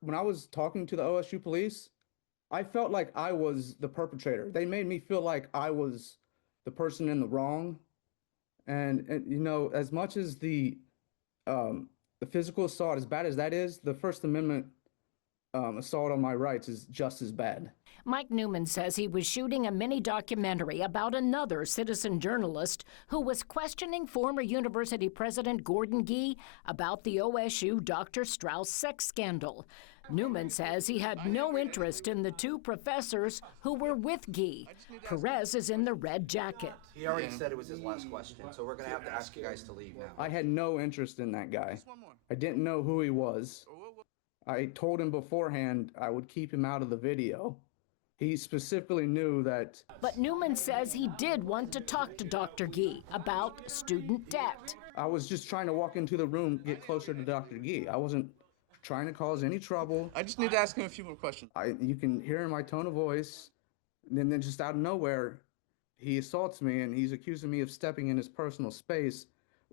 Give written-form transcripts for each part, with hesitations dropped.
when I was talking to the OSU police, I felt like I was the perpetrator. They made me feel like I was the person in the wrong. And you know, as much as the physical assault, as bad as that is, the First Amendment assault on my rights is just as bad. Mike Newman says he was shooting a mini documentary about another citizen journalist who was questioning former university president Gordon Gee about the OSU Dr. Strauss sex scandal. Newman says he had no interest in the two professors who were with Gee. Perez is in the red jacket. He already said it was his last question, so we're going to have to ask you guys to leave now. I had no interest in that guy. I didn't know who he was. I told him beforehand I would keep him out of the video. He specifically knew that. But Newman says he did want to talk to Dr. Gee about student debt. I was just trying to walk into the room, get closer to Dr. Gee. I wasn't trying to cause any trouble. I just need to ask him a few more questions. You can hear in my tone of voice, and then just out of nowhere, he assaults me, and he's accusing me of stepping in his personal space,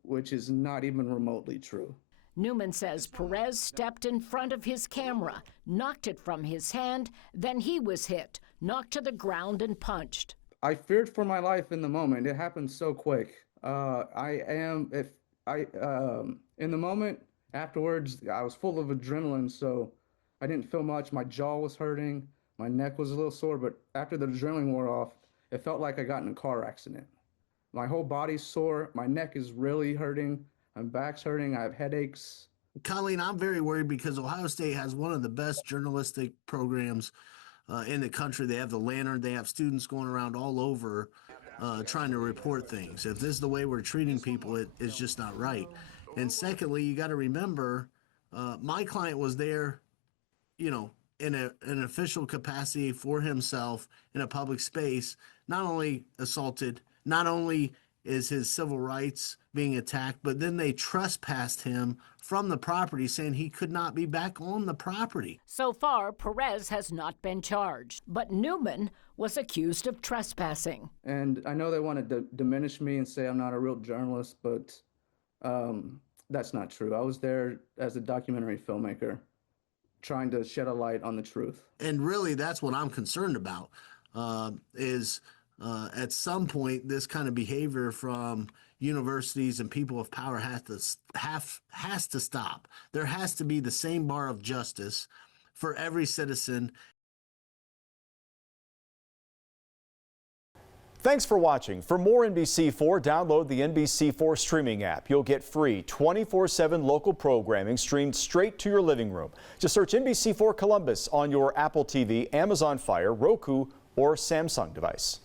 which is not even remotely true. Newman says Perez stepped in front of his camera, knocked it from his hand, then he was hit, knocked to the ground and punched. I feared for my life in the moment. It happened so quick. In the moment afterwards, I was full of adrenaline, so I didn't feel much. My jaw was hurting, my neck was a little sore, but after the adrenaline wore off, it felt like I got in a car accident. My whole body's sore, my neck is really hurting. My back's hurting. I have headaches. Colleen, I'm very worried because Ohio State has one of the best journalistic programs in the country. They have the Lantern. They have students going around all over trying to report things. If this is the way we're treating people, it's just not right. And secondly, you got to remember, my client was there, you know, in an official capacity for himself in a public space, not only assaulted, not only is his civil rights being attacked, but then they trespassed him from the property, saying he could not be back on the property. So far, Perez has not been charged, but Newman was accused of trespassing. And I know they want to diminish me and say I'm not a real journalist, but that's not true. I was there as a documentary filmmaker trying to shed a light on the truth. And really, that's what I'm concerned about, at some point, this kind of behavior from universities and people of power has to stop. There has to be the same bar of justice for every citizen. Thanks for watching. For more NBC4, download the NBC4 streaming app. You'll get free 24/7 local programming streamed straight to your living room. Just search NBC4 Columbus on your Apple TV, Amazon Fire, Roku, or Samsung device.